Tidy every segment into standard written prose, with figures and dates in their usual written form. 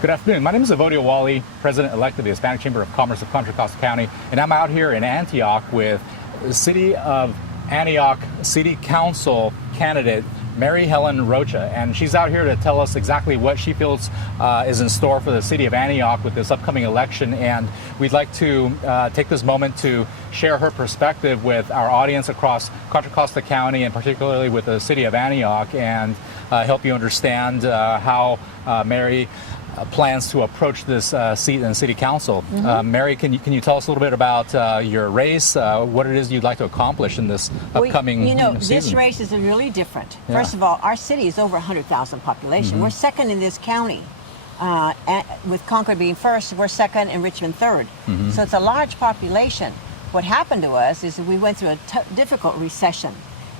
Good afternoon. My name is Evodio Wally, President-elect of the Hispanic Chamber of Commerce of Contra Costa County, and I'm out here in Antioch with the City of Antioch City Council candidate, Mary Helen Rocha, and she's out here to tell us exactly what she feels is in store for the City of Antioch with this upcoming election, and we'd like to take this moment to share her perspective with our audience across Contra Costa County, and particularly with the City of Antioch, and help you understand how Mary plans to approach this seat in City Council. Mary, can you tell us a little bit about your race, what it is you'd like to accomplish in this upcoming season? This race is really different. First of all, our city is over 100,000 population. We're second in this county. With Concord being first, we're second, and Richmond third. So it's a large population. What happened to us is we went through a difficult recession.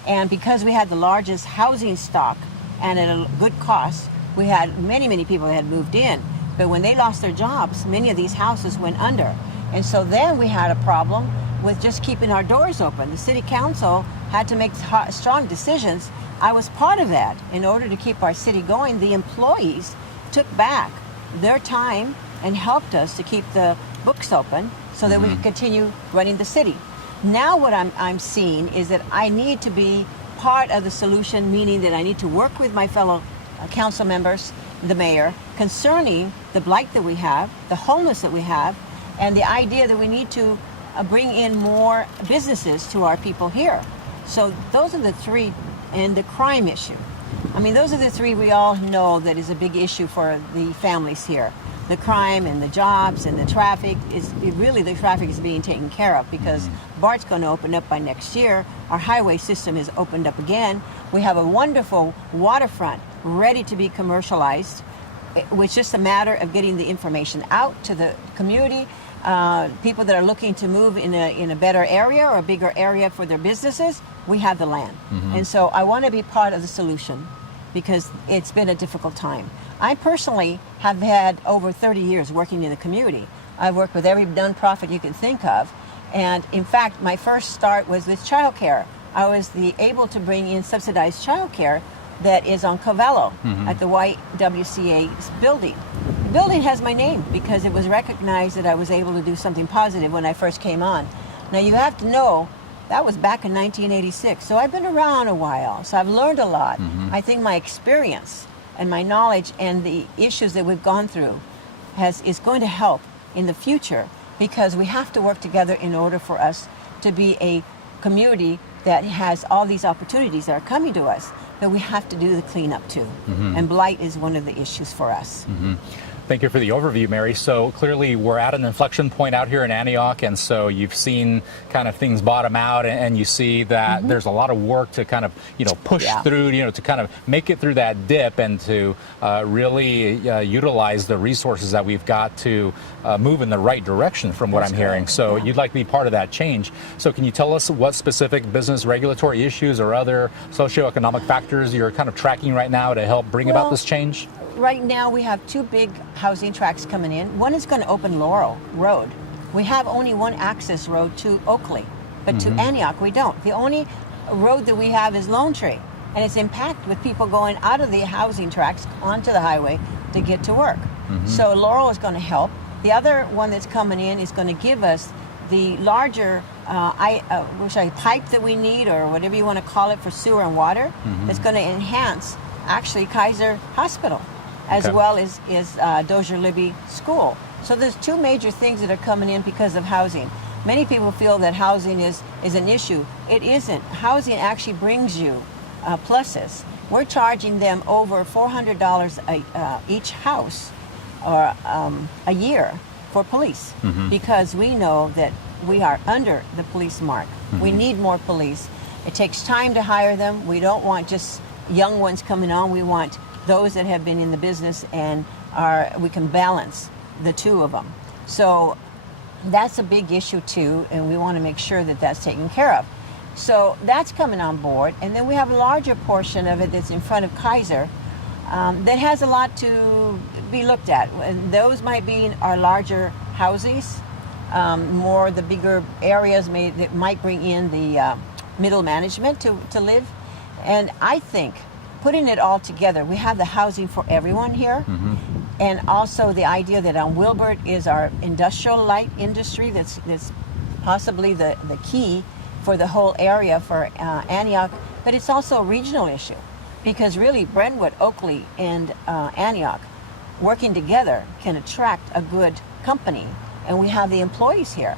And because we had the largest housing stock and at a good cost, we had many people that had moved in, but when they lost their jobs, many of these houses went under. And so then we had a problem with just keeping our doors open. The City Council had to make strong decisions. I was part of that. In order to keep our city going, the employees took back their time and helped us to keep the books open so that we could continue running the city. Now what I'm seeing is that I need to be part of the solution, meaning that I need to work with my fellow council members, the mayor, concerning the blight that we have, the homeless that we have, and the idea that we need to bring in more businesses to our people here. So those are the three, and the crime issue. I mean, those are the three we all know that is a big issue for the families here. The crime and the jobs and the traffic the traffic is being taken care of because BART's going to open up by next year. Our highway system is opened up again. We have a wonderful waterfront ready to be commercialized. It's just a matter of getting the information out to the community. People that are looking to move in a better area or a bigger area for their businesses, we have the land. And so I want to be part of the solution because it's been a difficult time. I personally have had over 30 years working in the community. I've worked with every nonprofit you can think of. And in fact, my first start was with childcare. I was able to bring in subsidized childcare that is on Covello at the YWCA building. The building has my name because it was recognized that I was able to do something positive when I first came on. Now you have to know, that was back in 1986, so I've been around a while, so I've learned a lot. I think my experience and my knowledge and the issues that we've gone through is going to help in the future because we have to work together in order for us to be a community that has all these opportunities that are coming to us, but we have to do the cleanup too. And blight is one of the issues for us. Thank you for the overview, Mary. So clearly we're at an inflection point out here in Antioch, and so you've seen kind of things bottom out, and you see that there's a lot of work to kind of, push through, to kind of make it through that dip and to really utilize the resources that we've got to move in the right direction from what I'm hearing. So you'd like to be part of that change. So can you tell us what specific business regulatory issues or other socioeconomic factors you're kind of tracking right now to help bring about this change? Right now we have two big housing tracts coming in. One is going to open Laurel Road. We have only one access road to Oakley, but to Antioch we don't. The only road that we have is Lone Tree, and it's impacted with people going out of the housing tracts onto the highway to get to work. So Laurel is going to help. The other one that's coming in is going to give us the larger pipe that we need, or whatever you want to call it, for sewer and water. That's going to enhance actually Kaiser Hospital, as well as Dozier Libby School. So there's two major things that are coming in because of housing. Many people feel that housing is an issue. It isn't. Housing actually brings you pluses. We're charging them over $400 each house or a year for police because we know that we are under the police mark. We need more police. It takes time to hire them. We don't want just young ones coming on. We want those that have been in the business, and we can balance the two of them. So that's a big issue too, and we want to make sure that that's taken care of. So that's coming on board, and then we have a larger portion of it that's in front of Kaiser that has a lot to be looked at. And those might be our larger houses, more the bigger areas that might bring in the middle management to live. And I think putting it all together, we have the housing for everyone here. And also the idea that on Wilbert is our industrial light industry that's possibly the key for the whole area for Antioch, but it's also a regional issue because really Brentwood, Oakley, and Antioch working together can attract a good company, and we have the employees here.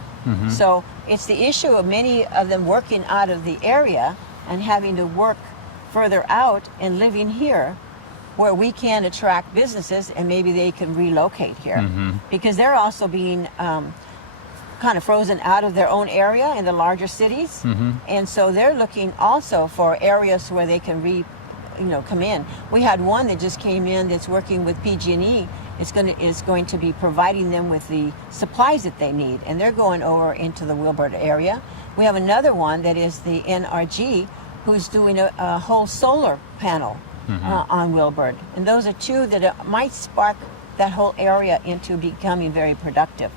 So it's the issue of many of them working out of the area and having to work further out and living here where we can attract businesses and maybe they can relocate here because they're also being kind of frozen out of their own area in the larger cities, and so they're looking also for areas where they can come in. We had one that just came in that's working with PG&E. Is going to be providing them with the supplies that they need, and they're going over into the Wilbert area. We have another one that is the NRG, who's doing a whole solar panel on Wilbert, and those are two that might spark that whole area into becoming very productive.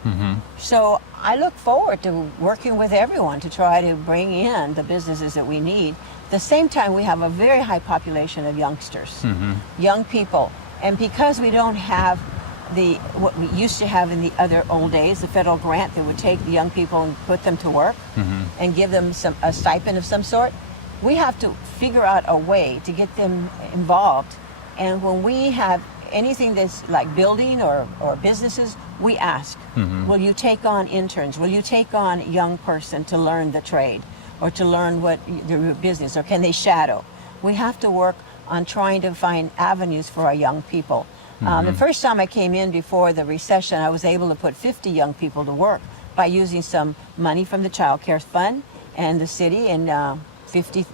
So I look forward to working with everyone to try to bring in the businesses that we need. At the same time, we have a very high population of youngsters, young people, and because we don't have what we used to have in the other old days, the federal grant that would take the young people and put them to work and give them a stipend of some sort, we have to figure out a way to get them involved. And when we have anything that's like building or businesses, we ask, will you take on interns? Will you take on a young person to learn the trade or to learn what the business, or can they shadow? We have to work on trying to find avenues for our young people. The first time I came in before the recession, I was able to put 50 young people to work by using some money from the Child Care Fund and the city, and 50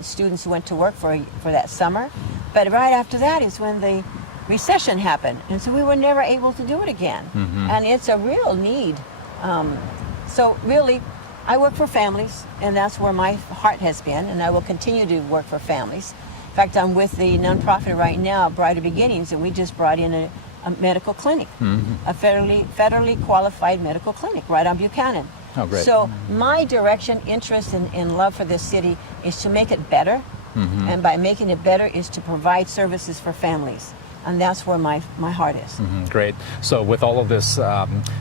students went to work for that summer. But right after that is when the recession happened, and so we were never able to do it again. And it's a real need. So really, I work for families, and that's where my heart has been, and I will continue to work for families. In fact, I'm with the nonprofit right now, Brighter Beginnings, and we just brought in a medical clinic, a federally qualified medical clinic right on Buchanan. Oh, great. So my direction, interest, and love for this city is to make it better, and by making it better is to provide services for families. And that's where my heart is. Great. So with all of this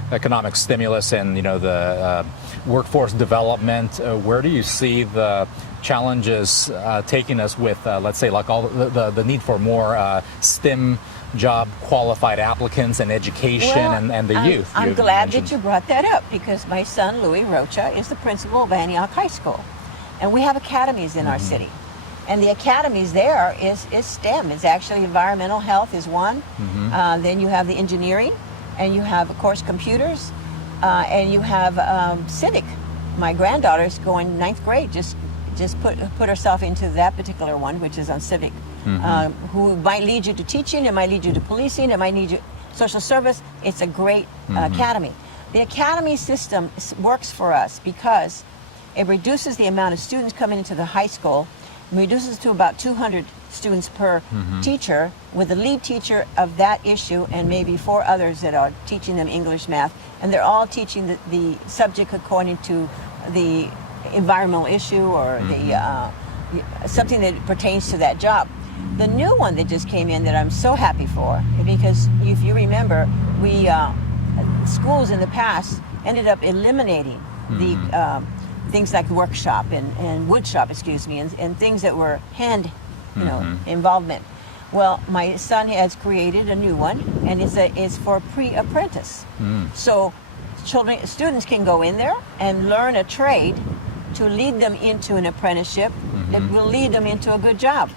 economic stimulus and the workforce development, where do you see the challenges taking us with, let's say, like all the need for more STEM job qualified applicants and education and the youth? I'm glad that you brought that up because my son, Louis Rocha, is the principal of Antioch High School. And we have academies in our city. And the academies there is STEM. It's actually environmental health is one. Then you have the engineering, and you have, of course, computers, and you have civic. My granddaughter's going 9th grade, just put herself into that particular one, which is on civic, who might lead you to teaching, it might lead you to policing, it might lead you social service. It's a great academy. The academy system works for us because it reduces the amount of students coming into the high school, reduces to about 200 students per teacher, with the lead teacher of that issue and maybe 4 others that are teaching them English, math, and they're all teaching the subject according to the environmental issue or something that pertains to that job. The new one that just came in that I'm so happy for, because if you remember, we schools in the past ended up eliminating the things like workshop and wood shop, and things that were hand, involvement. Well, my son has created a new one, and it's for pre-apprentice. So students can go in there and learn a trade to lead them into an apprenticeship that will lead them into a good job.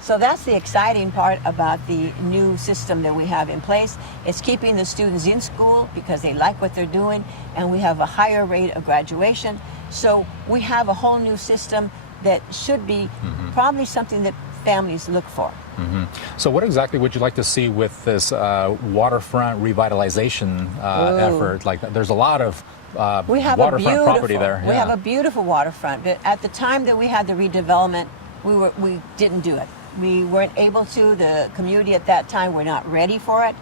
So that's the exciting part about the new system that we have in place. It's keeping the students in school because they like what they're doing, and we have a higher rate of graduation. So we have a whole new system that should be probably something that families look for. So what exactly would you like to see with this waterfront revitalization effort? Like, there's a lot of waterfront property there. We have a beautiful waterfront, but at the time that we had the redevelopment, we didn't do it. We weren't able to. The community at that time were not ready for it.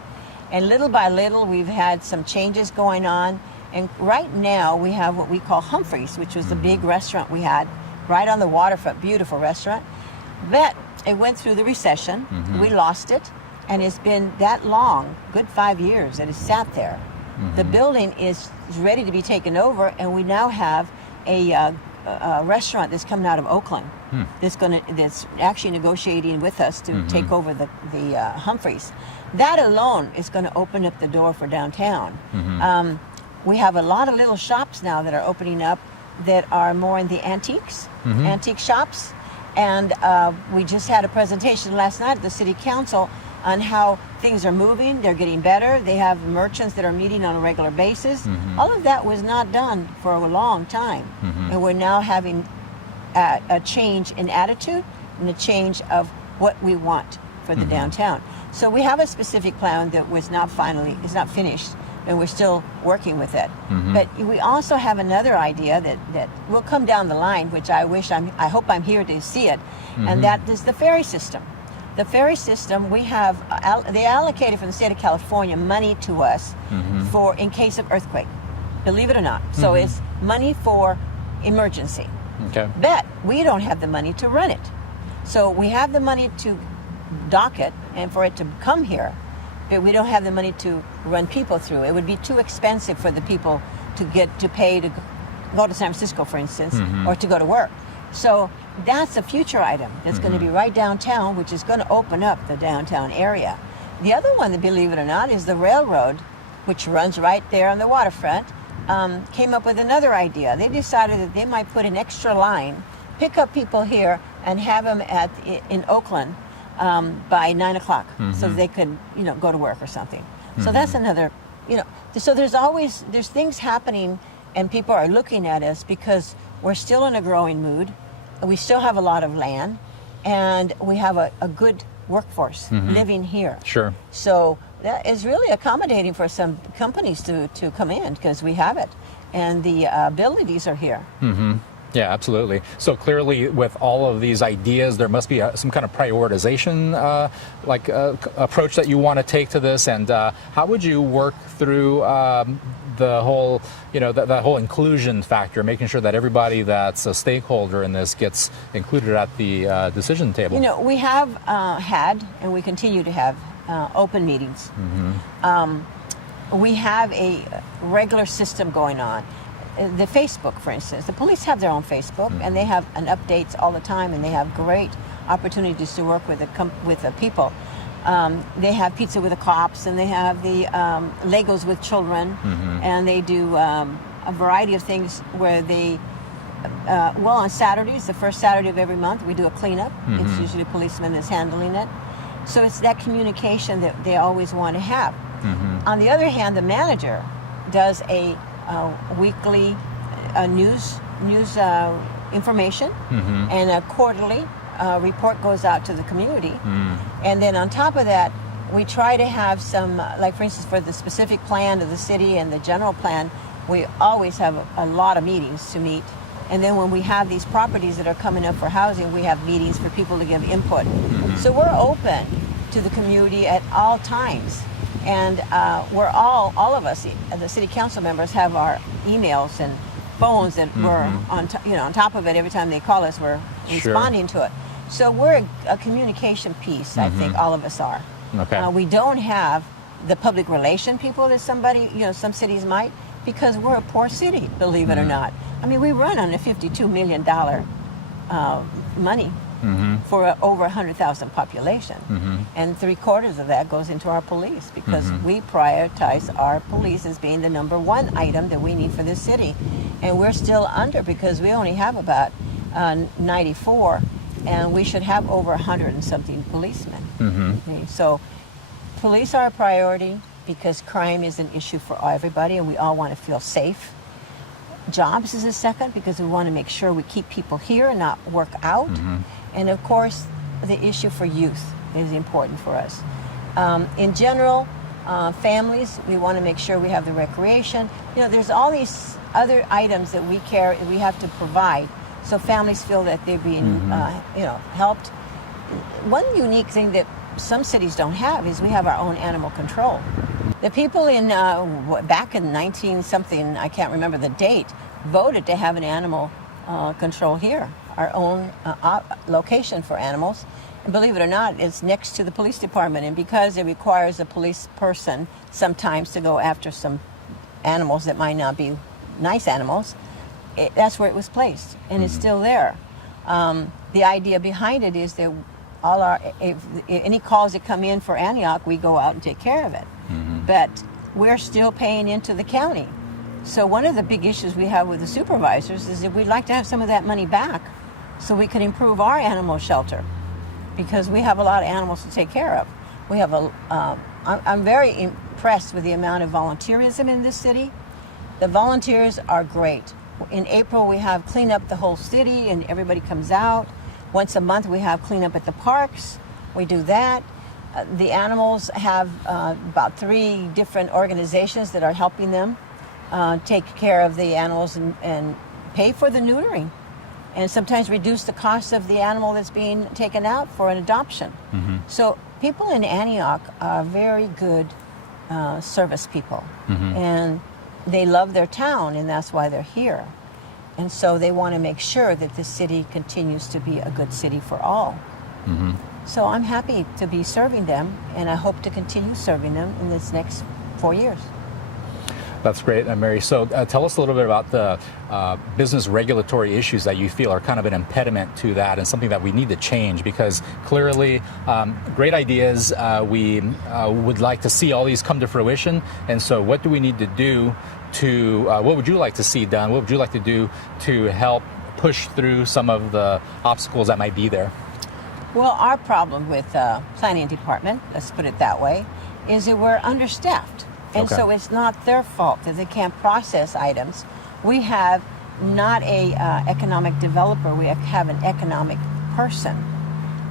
And little by little, we've had some changes going on. And right now, we have what we call Humphreys, which was the big restaurant we had right on the waterfront, beautiful restaurant. But it went through the recession. We lost it. And it's been that long, good 5 years, that it's sat there. The building is ready to be taken over, and we now have a restaurant that's coming out of Oakland that's actually negotiating with us to take over the Humphreys. That alone is going to open up the door for downtown. We have a lot of little shops now that are opening up that are more in the antique shops. And we just had a presentation last night at the City Council on how things are moving. They're getting better. They have merchants that are meeting on a regular basis. All of that was not done for a long time. And we're now having a change in attitude and a change of what we want for the downtown. So we have a specific plan that is not finished, and we're still working with it. But we also have another idea that will come down the line, which I hope I'm here to see it, and that is the ferry system. The ferry system, we have, they allocated from the state of California money to us for in case of earthquake, believe it or not. So it's money for emergency. Okay. But we don't have the money to run it. So we have the money to dock it and for it to come here, but we don't have the money to run people through. It would be too expensive for the people to pay to go to San Francisco, for instance, or to go to work. So that's a future item that's going to be right downtown, which is going to open up the downtown area. The other one, believe it or not, is the railroad, which runs right there on the waterfront, came up with another idea. They decided that they might put an extra line, pick up people here, and have them in Oakland by 9 o'clock, so they could, go to work or something. So that's another, So there's things happening, and people are looking at us because we're still in a growing mood. We still have a lot of land, and we have a good workforce living here. Sure. So that is really accommodating for some companies to come in because we have it, and the abilities are here. Yeah, absolutely. So clearly, with all of these ideas, there must be some kind of prioritization, approach that you want to take to this. And how would you work through the whole, that whole inclusion factor, making sure that everybody that's a stakeholder in this gets included at the decision table? We have had, and we continue to have, open meetings. We have a regular system going on. The Facebook, for instance, the police have their own Facebook, and they have updates all the time, and they have great opportunities to work with the people. They have Pizza with the Cops, and they have the Legos with children, and they do a variety of things where they, on Saturdays, the first Saturday of every month, we do a cleanup. It's usually a policeman that's handling it. So it's that communication that they always want to have. On the other hand, the manager does a weekly news information, and a quarterly report goes out to the community. And then on top of that, we try to have some, like for instance, for the specific plan of the city and the general plan, we always have a lot of meetings to meet. And then when we have these properties that are coming up for housing, we have meetings for people to give input. So we're open to the community at all times. And we're all of us, the city council members, have our emails and phones that we're on top of it. Every time they call us, we're responding to it. So we're a communication piece, I think all of us are. Okay. We don't have the public relation people that some cities might, because we're a poor city, believe it or not. I mean, we run on a $52 million money for over 100,000 population. And 3/4 of that goes into our police, because we prioritize our police as being the number one item that we need for this city. And we're still under, because we only have about 94, and we should have over 100 and something policemen. Okay, so police are a priority because crime is an issue for everybody, and we all want to feel safe. Jobs is a second, because we want to make sure we keep people here and not work out. And of course, the issue for youth is important for us. In general, families, we want to make sure we have the recreation. There's all these other items that we have to provide, so families feel that they're being, helped. One unique thing that some cities don't have is we have our own animal control. The people in back in 19-something, I can't remember the date, voted to have an animal control here, our own location for animals. believe it or not, it's next to the police department, and because it requires a police person sometimes to go after some animals that might not be nice animals, that's where it was placed, and it's still there. The idea behind it is that if any calls that come in for Antioch, we go out and take care of it. But we're still paying into the county. So one of the big issues we have with the supervisors is that we'd like to have some of that money back so we can improve our animal shelter, because we have a lot of animals to take care of. We have I'm very impressed with the amount of volunteerism in this city. The volunteers are great. In April, we have clean up the whole city, and everybody comes out. Once a month, we have clean up at the parks. We do that. The animals have about 3 different organizations that are helping them take care of the animals and pay for the neutering, and sometimes reduce the cost of the animal that's being taken out for an adoption. So people in Antioch are very good service people, and they love their town, and that's why they're here. And so they want to make sure that this city continues to be a good city for all. So I'm happy to be serving them, and I hope to continue serving them in this next 4 years. That's great, Mary. So tell us a little bit about the business regulatory issues that you feel are kind of an impediment to that, and something that we need to change, because clearly great ideas, we would like to see all these come to fruition. And so what do we need to do to, what would you like to see done? What would you like to do to help push through some of the obstacles that might be there? Well, our problem with planning department, let's put it that way, is that we're understaffed. And so it's not their fault that they can't process items. We have not a economic developer, we have an economic person.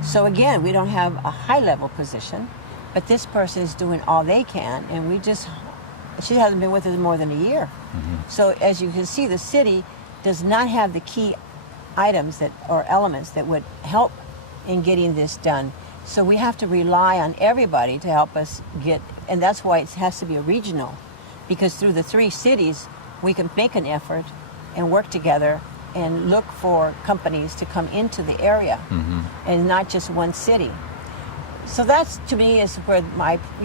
So again, we don't have a high-level position, but this person is doing all they can, and she hasn't been with us more than a year. So as you can see, the city does not have the key items or elements that would help in getting this done. So we have to rely on everybody to help us get, and that's why it has to be a regional, because through the 3 cities, we can make an effort and work together and look for companies to come into the area, and not just one city. So that's, to me, is where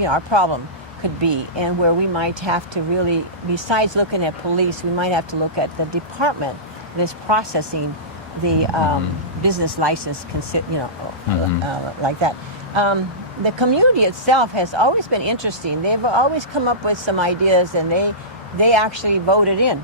our problem could be, and where we might have to really, besides looking at police, we might have to look at the department that's processing the business license, like that. The community itself has always been interesting. They've always come up with some ideas, and they actually voted in.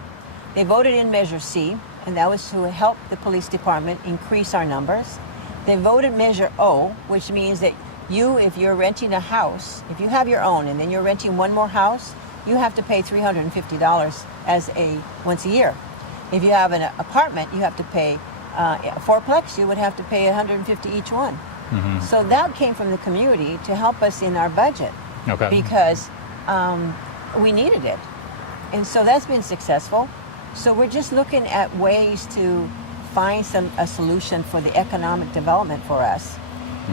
They voted in Measure C, and that was to help the police department increase our numbers. They voted Measure O, which means that if you're renting a house, if you have your own and then you're renting one more house, you have to pay $350 once a year. If you have an apartment, you have to pay a fourplex, you would have to pay $150 each one. So that came from the community to help us in our budget, because we needed it. And so that's been successful. So we're just looking at ways to find a solution for the economic development for us.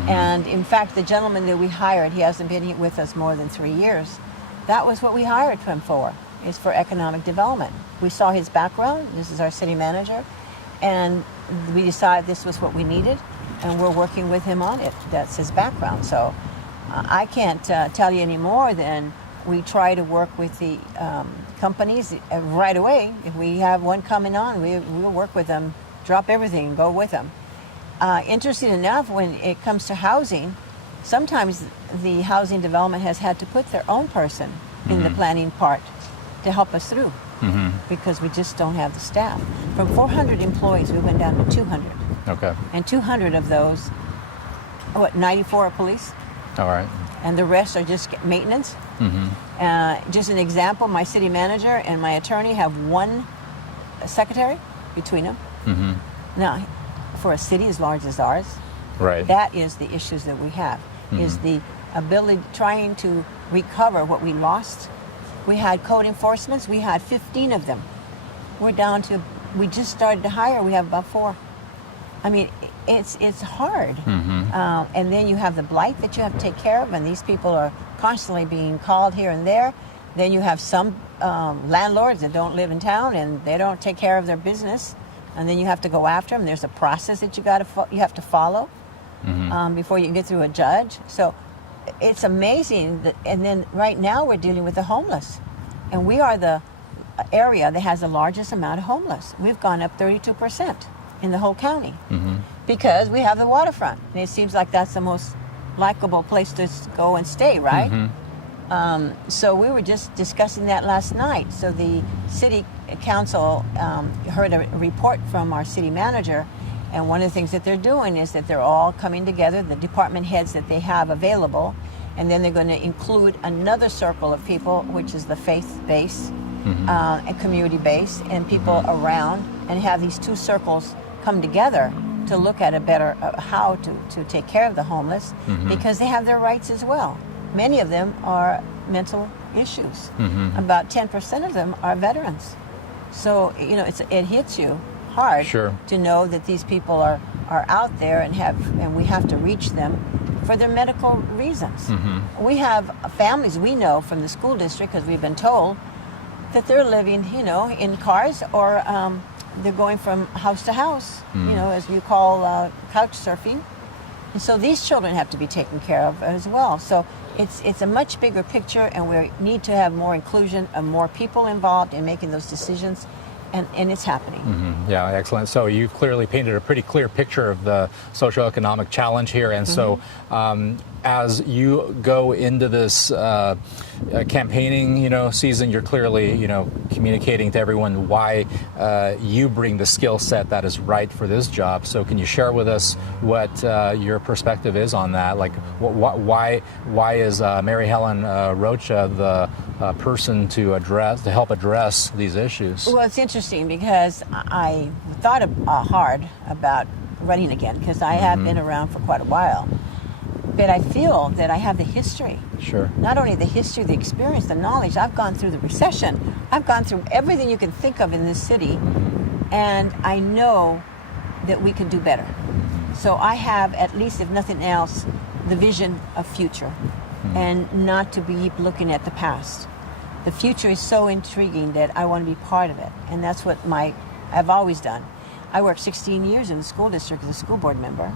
And in fact, the gentleman that we hired, he hasn't been with us more than 3 years. That was what we hired him for, is for economic development. We saw his background. This is our city manager. And we decided this was what we needed, and we're working with him on it. That's his background. So I can't tell you any more than we try to work with the companies right away. If we have one coming on, we'll work with them, drop everything, and go with them. Interesting enough, when it comes to housing, sometimes the housing development has had to put their own person in the planning part to help us through, because we just don't have the staff. From 400 employees, we went down to 200. And 200 of those, 94 are police. All right. And the rest are just maintenance. Just an example, my city manager and my attorney have one secretary between them. Now, for a city as large as ours, that is the issues that we have, is the ability, trying to recover what we lost. We had code enforcements, we had 15 of them. We're down to, we just started to hire, we have about 4. I mean, it's hard. And then you have the blight that you have to take care of, and these people are constantly being called here and there. Then you have some landlords that don't live in town, and they don't take care of their business, and then you have to go after them. There's a process that you have to follow. before you can get through a judge. So it's amazing that, and then right now we're dealing with the homeless, and we are the area that has the largest amount of homeless. We've gone up 32% in the whole county because we have the waterfront, and it seems like that's the most likable place to go and stay, right? So we were just discussing that last night. So the city council heard a report from our city manager, and one of the things that they're doing is that they're all coming together, the department heads that they have available, and then they're going to include another circle of people, which is the faith base and community base, and people around, and have these two circles come together to look at a better how to take care of the homeless, because they have their rights as well. Many of them are mental issues. About 10% of them are veterans. So, you know, it hits you hard to know that these people are out there and we have to reach them for their medical reasons. We have families we know from the school district, because we've been told that they're living, you know, in cars, or they're going from house to house, you know, as you call couch surfing. And so these children have to be taken care of as well. So it's a much bigger picture, and we need to have more inclusion and more people involved in making those decisions, and it's happening. Yeah, excellent. So you've clearly painted a pretty clear picture of the socioeconomic challenge here, and so as you go into this campaigning, you know, season, you're clearly, you know, communicating to everyone why you bring the skill set that is right for this job. So can you share with us what your perspective is on that? Like, why is Mary Helen Rocha the person to help address these issues? Well, it's interesting because I thought hard about running again, because I have been around for quite a while. But I feel that I have the history. Sure. Not only the history, the experience, the knowledge. I've gone through the recession. I've gone through everything you can think of in this city. And I know that we can do better. So I have, at least if nothing else, the vision of future, and not to be looking at the past. The future is so intriguing that I want to be part of it. And that's what I've always done. I worked 16 years in the school district as a school board member.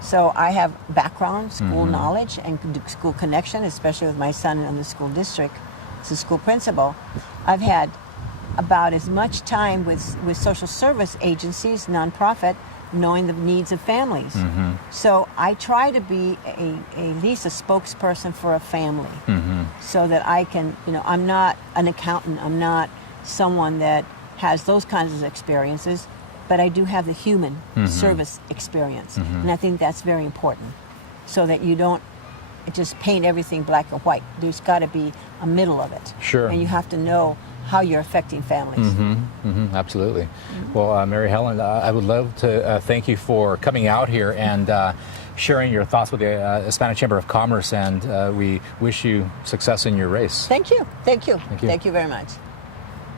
So I have background, school knowledge, and school connection, especially with my son in the school district as a school principal. I've had about as much time with social service agencies, nonprofit, knowing the needs of families. So I try to be at least a spokesperson for a family, so that I can, you know, I'm not an accountant, I'm not someone that has those kinds of experiences, but I do have the human service experience. And I think that's very important, so that you don't just paint everything black or white. There's got to be a middle of it. Sure. And you have to know how you're affecting families. Absolutely. Well, Mary Helen, I would love to thank you for coming out here and sharing your thoughts with the Hispanic Chamber of Commerce, and we wish you success in your race. Thank you. Thank you. Thank you. Thank you very much.